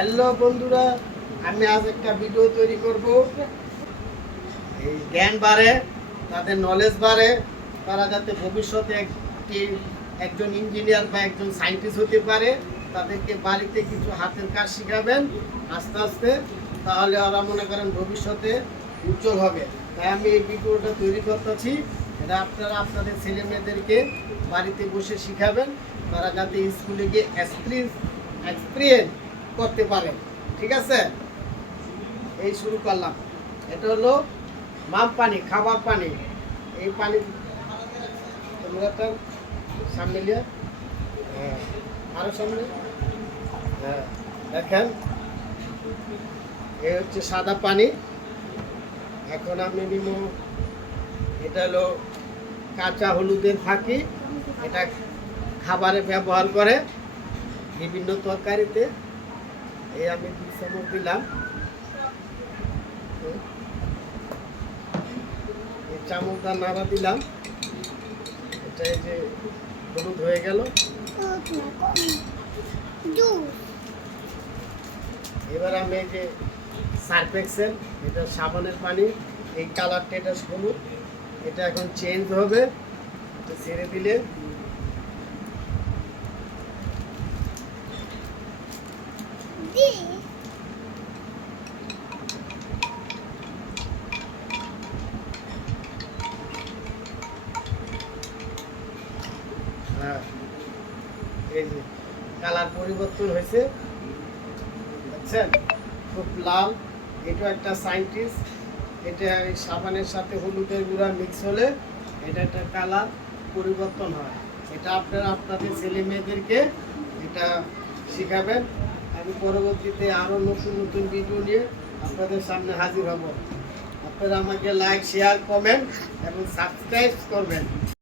Hello বন্ধুরা, আমি আজ একটা ভিডিও তৈরি করব। এই জ্ঞান বাড়ে, তাদের নলেজ বাড়ে, তারা যাতে ভবিষ্যতে একজন ইঞ্জিনিয়ার বা একজন সায়েন্টিস্ট হতে পারে। তাদেরকে বাড়িতে কিছু হাতের কাজ শিখাবেন আস্তে আস্তে, তাহলে ওরা মনে করেন ভবিষ্যতে উজ্জ্বল হবে। তাই আমি এই ভিডিওটা তৈরি করতেছি। এটা আপনারা আপনাদের ছেলে মেয়েদেরকে বাড়িতে বসে শিখাবেন, তারা যাতে স্কুলে গিয়ে এক্সপিরিয়েন্স করতে পারে। ঠিক আছে, এই শুরু করলাম। এটা হলো মাপ পানি, খাবার পানি। এই পানি সামনে নিয়ে, হ্যাঁ আরো সামনে, হ্যাঁ দেখেন এই হচ্ছে সাদা পানি। এখন আমি নিব, এটা হলো কাঁচা হলুদের ফাঁকি। এটা খাবারে ব্যবহার করে বিভিন্ন তরকারিতে। এই আমি 2 চামচ দিলাম, এই চামচটা নাড়া দিলাম। এটা এই যে হলুদ হয়ে গেল। এবার আমি এই যে সার্ফ এক্সেল, এটা সাবানের পানি, এই কালারটা এটা হলুদ, এটা এখন চেঞ্জ হবে। এটা ছেড়ে দিলে হ্যাঁ, এই যে কালার পরিবর্তন হয়েছে, দেখছেন খুব লাল। এটা একটা সায়েন্টিস্ট, এটা এই সাবানের সাথে হলুদের গুঁড়া মিক্স হলে এটা একটা কালার পরিবর্তন হয়। এটা আপনারা আপনাদের ছেলে মেয়েদেরকে এটা শিখাবেন। আমি পরবর্তীতে আরও নতুন নতুন ভিডিও নিয়ে আপনাদের সামনে হাজির হব। আপনারা আমাকে লাইক, শেয়ার, কমেন্ট এবং সাবস্ক্রাইব করবেন।